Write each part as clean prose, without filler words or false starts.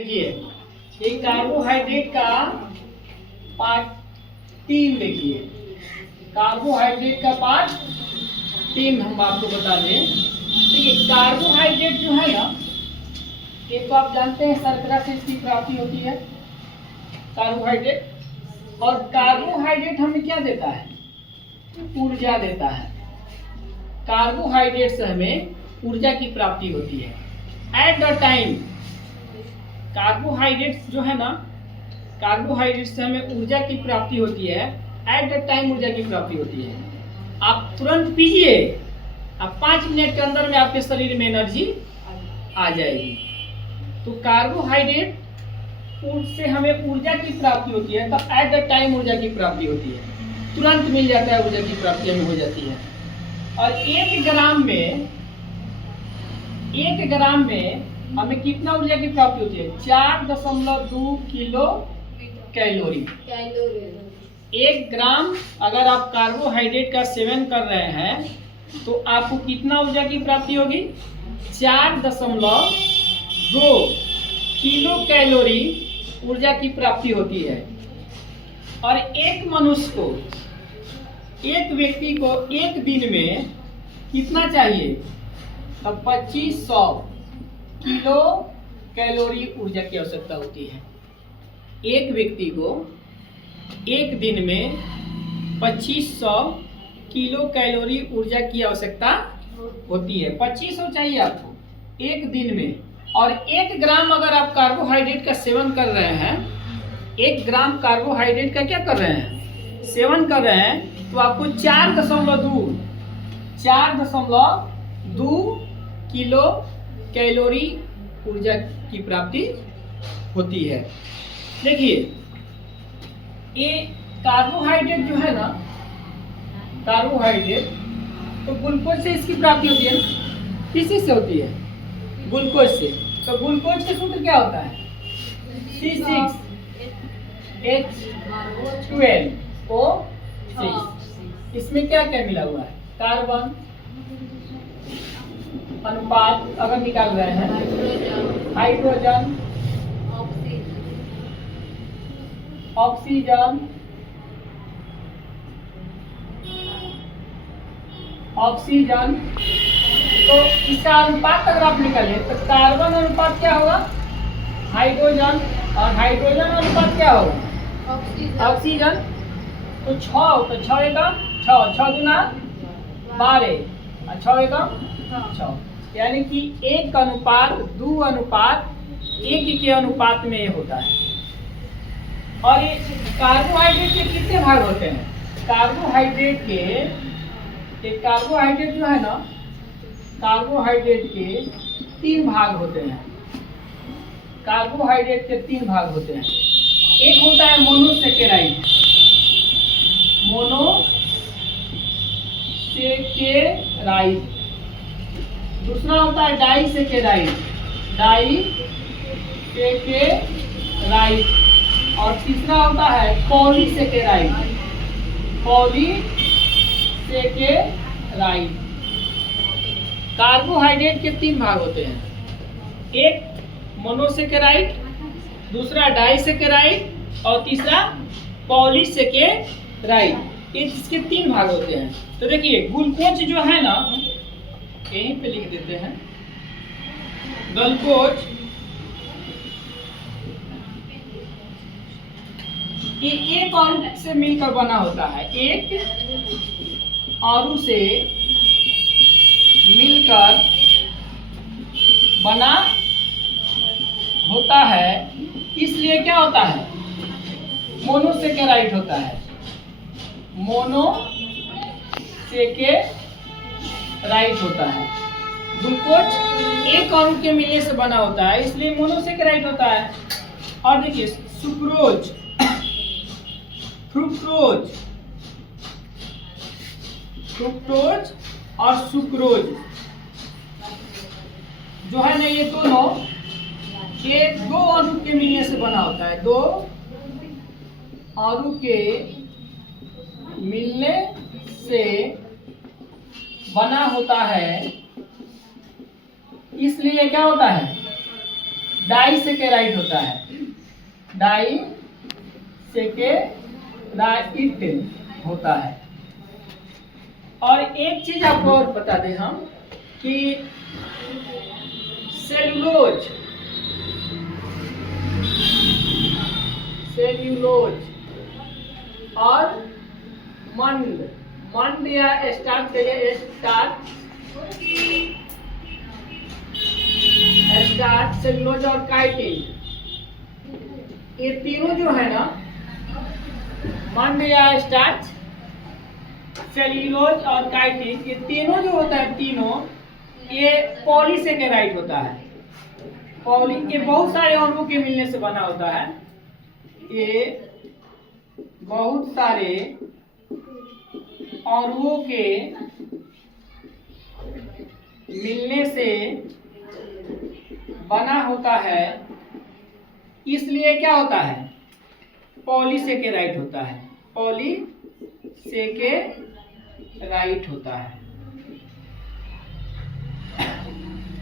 देखिए एक कार्बोहाइड्रेट का पार्ट 3 देखिए। कार्बोहाइड्रेट का पार्ट 3 हम आपको बता दें। देखिए कार्बोहाइड्रेट जो है ना, ये तो आप जानते हैं शर्करा से इसकी प्राप्ति होती है कार्बोहाइड्रेट। और कार्बोहाइड्रेट हमें क्या देता है? ऊर्जा देता है। कार्बोहाइड्रेट से हमें ऊर्जा की प्राप्ति होती है। एट द टाइम कार्बोहाइड्रेट जो है ना, कार्बोहाइड्रेट से हमें ऊर्जा की प्राप्ति होती है। एट द टाइम ऊर्जा की प्राप्ति होती है। आप तुरंत पीजिए, आप 5 मिनट के अंदर में आपके शरीर में एनर्जी आ जाएगी। तो कार्बोहाइड्रेट से हमें ऊर्जा की प्राप्ति होती है, तो एट द टाइम ऊर्जा की प्राप्ति होती है, तुरंत मिल जाता है, ऊर्जा की प्राप्ति हमें हो जाती है। और 1 ग्राम में हमें कितना ऊर्जा की प्राप्ति होती है? 4.2 किलो कैलोरी। 1 ग्राम अगर आप कार्बोहाइड्रेट का सेवन कर रहे हैं तो आपको कितना ऊर्जा की प्राप्ति होगी? 4.2 किलो कैलोरी ऊर्जा की प्राप्ति होती है। और एक मनुष्य को, एक व्यक्ति को एक दिन में कितना चाहिए? तो 2500 किलो कैलोरी ऊर्जा की आवश्यकता होती है। एक व्यक्ति को एक दिन में 2500 किलो कैलोरी ऊर्जा की आवश्यकता होती है। 2500 चाहिए आपको एक दिन में। और 1 ग्राम अगर आप कार्बोहाइड्रेट का सेवन कर रहे हैं, 1 ग्राम कार्बोहाइड्रेट का क्या कर रहे हैं? सेवन कर रहे हैं, तो आपको 4.2 किलो कैलोरी ऊर्जा की प्राप्ति होती है। देखिए ये कार्बोहाइड्रेट जो है ना, कार्बोहाइड्रेट तो ग्लूकोज से इसकी प्राप्ति होती है ना। किसी से होती है? ग्लूकोज से। तो ग्लूकोज का सूत्र क्या होता है? C6H12O6। इसमें क्या क्या मिला हुआ है? कार्बन अनुपात अगर निकाल रहे हैं, हाइड्रोजन, ऑक्सीजन, तो इसका अनुपात अगर आप निकालें तो कार्बन अनुपात क्या होगा? हाइड्रोजन, और हाइड्रोजन अनुपात क्या होगा? ऑक्सीजन। तो 6 एकम 6 गुना 12 और 6 एकम 6, यानी कि 1:2:1 के अनुपात में ये होता है। और ये कार्बोहाइड्रेट के कितने भाग होते हैं? कार्बोहाइड्रेट जो है ना, कार्बोहाइड्रेट के 3 भाग होते हैं। कार्बोहाइड्रेट के 3 भाग होते हैं। एक होता है मोनोसेकेराइड, दूसरा होता है डाइसेकेराइड, और तीसरा होता है पॉलीसेकेराइड। कार्बोहाइड्रेट के 3 भाग होते हैं। एक मोनोसेकेराइड, दूसरा डाइसेकेराइड और तीसरा पॉलीसेकेराइड। ये इसके 3 भाग होते हैं। तो देखिए ग्लूकोज जो है ना, यहीं पे लिख देते हैं। ग्लूकोज ये एक अणु से मिलकर बना होता है। एक अणु से मिलकर बना होता है, इसलिए क्या होता है? मोनोसेकेराइड होता है। मोनोसेकेराइड होता है। ग्लूकोज एक अणु के मिलने से बना होता है, इसलिए मोनोसेकेराइड होता है। और देखिए सुक्रोज, फ्रुक्टोज और सुक्रोज जो है ना, ये दोनों एक 2 अणु के मिलने से बना होता है। 2 अणु के मिलने से बना होता है, इसलिए क्या होता है? डाइसेकेराइड होता है, डाइसेकेराइड होता है। और एक चीज आपको और बता दें हम कि सेलुलोज और मंड या स्टार्च सेलुलोज और काइटिन, ये तीनों जो है ना, मंड या स्टार्च, सेल्यूलोज और काइटिन, ये तीनों जो होता है, तीनों ये पॉलीसेकेराइड होता है। ये बहुत सारे अणुओं के मिलने से बना होता है। ये बहुत सारे अणुओं के मिलने से बना होता है, इसलिए क्या होता है, पॉलीसेकेराइड होता है, पॉलीसेकेराइड होता है,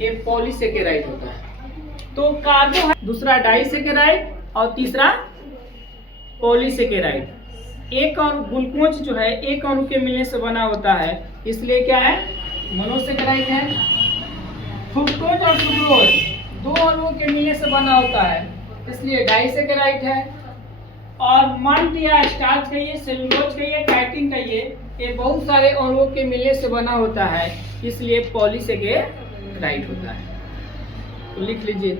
ये पॉलीसेकेराइड होता है। तो कार्बो है, दूसरा डाइसेकेराइड और तीसरा पॉलीसेकेराइड। एक अणु ग्लूकोज जो है एक अणु के मिलने से बना होता है, इसलिए क्या है, मोनोसेकेराइड है। फ्रुक्टोज और सुक्रोज दो अणुओं के मिलने से बना होता है, इसलिए डाइसेकेराइड है। और मंड या स्टार्च कहिए, सेलुलोज कहिए, काइटिन कहिए, ये बहुत सारे अणुओं के मिलने से बना होता है, इसलिए पॉलीसेकेराइड होता है। तो लिख लीजिए।